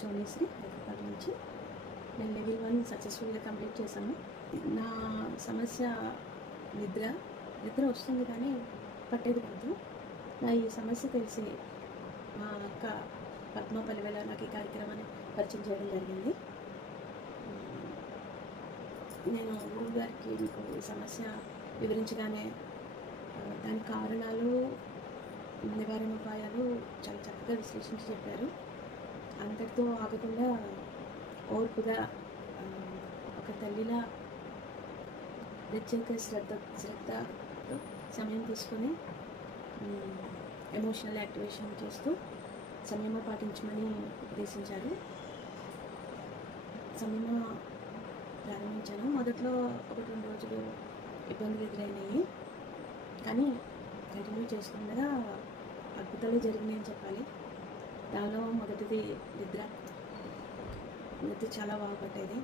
సోనిశ్రీ హైదరాబాద్ నుంచి. నేను లెవెల్ 1 సక్సెస్ఫుల్గా కంప్లీట్ చేశాను. నా సమస్య నిద్ర వస్తుంది కానీ పట్టేది కాదు. నా ఈ సమస్య తెలిసి మా అక్క పద్మ పలివేల నాకు ఈ కార్యక్రమాన్ని పరిచయం చేయడం జరిగింది. నేను గురువు గారికి మీకు ఈ సమస్య వివరించగానే దాని కారణాలు, నివారణ ఉపాయాలు చాలా చక్కగా విశ్లేషించి చెప్పారు. అంతటితో ఆగకుండా ఓర్పుగా ఒక తల్లిలా ప్రత్యేక శ్రద్ధ సమయం తీసుకొని ఎమోషనల్ యాక్టివేషన్ చేస్తూ సంయమ పాటించమని ఉపదేశించారు. సంయమ ప్రారంభించాను. మొదట్లో 1-2 రోజులు ఇబ్బందులు ఎదురైనాయి, కానీ కంటిన్యూ చేస్తుండగా అద్భుతాలు జరిగినాయని చెప్పాలి. దానిలో మొదటిది నిద్ర చాలా బాగా పడుతుంది.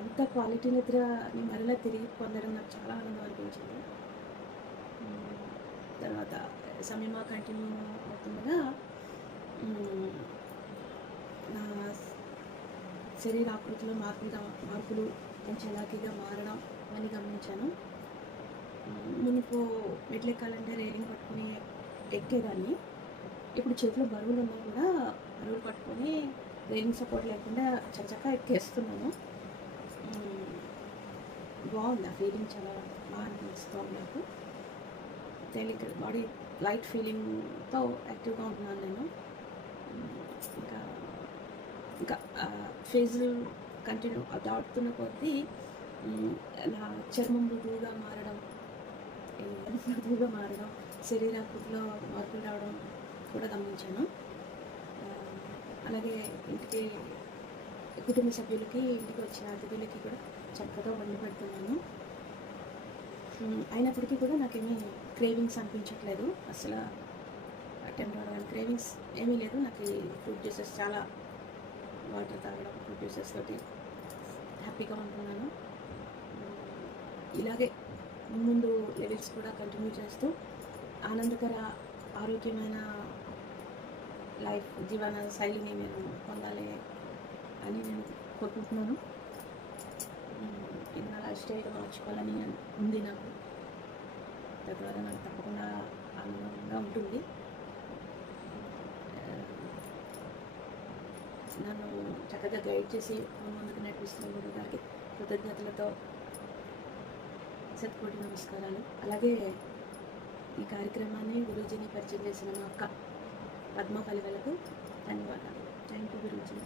అంత క్వాలిటీ నిద్రని మరలా తిరిగి పొందడం నాకు చాలా ఆనందం అనిపించింది. తర్వాత సమయం కంటిన్యూ అవుతుండగా నా శరీర ఆకృతిలో మార్పులు కొంచెం చలాకీగా మారడం అని గమనించాను. మునుపు మెట్లెక్కాలంటే రేలింగ్ పట్టుకుని ఎక్కేదాన్ని. ఇప్పుడు చేతిలో బరువులు ఉన్నా కూడా బరువులు పట్టుకొని రేలింగ్ సపోర్ట్ లేకుండా చక్కగా ఎక్కేస్తున్నాను. బాగుంది. ఆ ఫీలింగ్ చాలా బాగా అనిపిస్తుంది నాకు. తేలిక బాడీ లైట్ ఫీలింగ్తో యాక్టివ్గా ఉంటున్నాను నేను. ఇంకా ఫేజులు కంటిన్యూ దాటుతున్న కొద్దీ నా చర్మం మృదువుగా మారడం, శరీరాకృతిలో మార్పులు రావడం కూడా గమనించాను. అలాగే కుటుంబ సభ్యులకి, ఇంటికి వచ్చిన అతిథులకి కూడా చక్కగా వండి పెడుతున్నాను. అయినప్పటికీ కూడా నాకేమీ క్రేవింగ్స్ అనిపించట్లేదు. అసలు టెంపరీ క్రేవింగ్స్ ఏమీ లేదు. నాకు ఈ ఫ్రూట్ జ్యూసెస్ చాలా వాటర్ తాగడం, ఫ్రూట్ జ్యూసెస్ తోటి హ్యాపీగా ఉంటున్నాను. ఇలాగే ముందు లెవెల్స్ కూడా కంటిన్యూ చేస్తూ ఆనందకర ఆరోగ్యమైన జీవన శైలిని నేను పొందాలి అని నేను కోరుకుంటున్నాను. ఇది నా లైఫ్ స్టైల్ మార్చుకోవాలని ఉంది నాకు. తద్వారా నాకు తప్పకుండా ఆనందంగా ఉంటుంది. నన్ను చక్కగా గైడ్ చేసి ముందుకు నడిపిస్తున్న గురువు గారికి కృతజ్ఞతలతో శతకోటి నమస్కారాలు. అలాగే ఈ కార్యక్రమాన్ని గురూజీని పరిచయం చేసిన మా అక్క పద్మ పలివేలకు ధన్యవాదాలు. Thank you Guruji.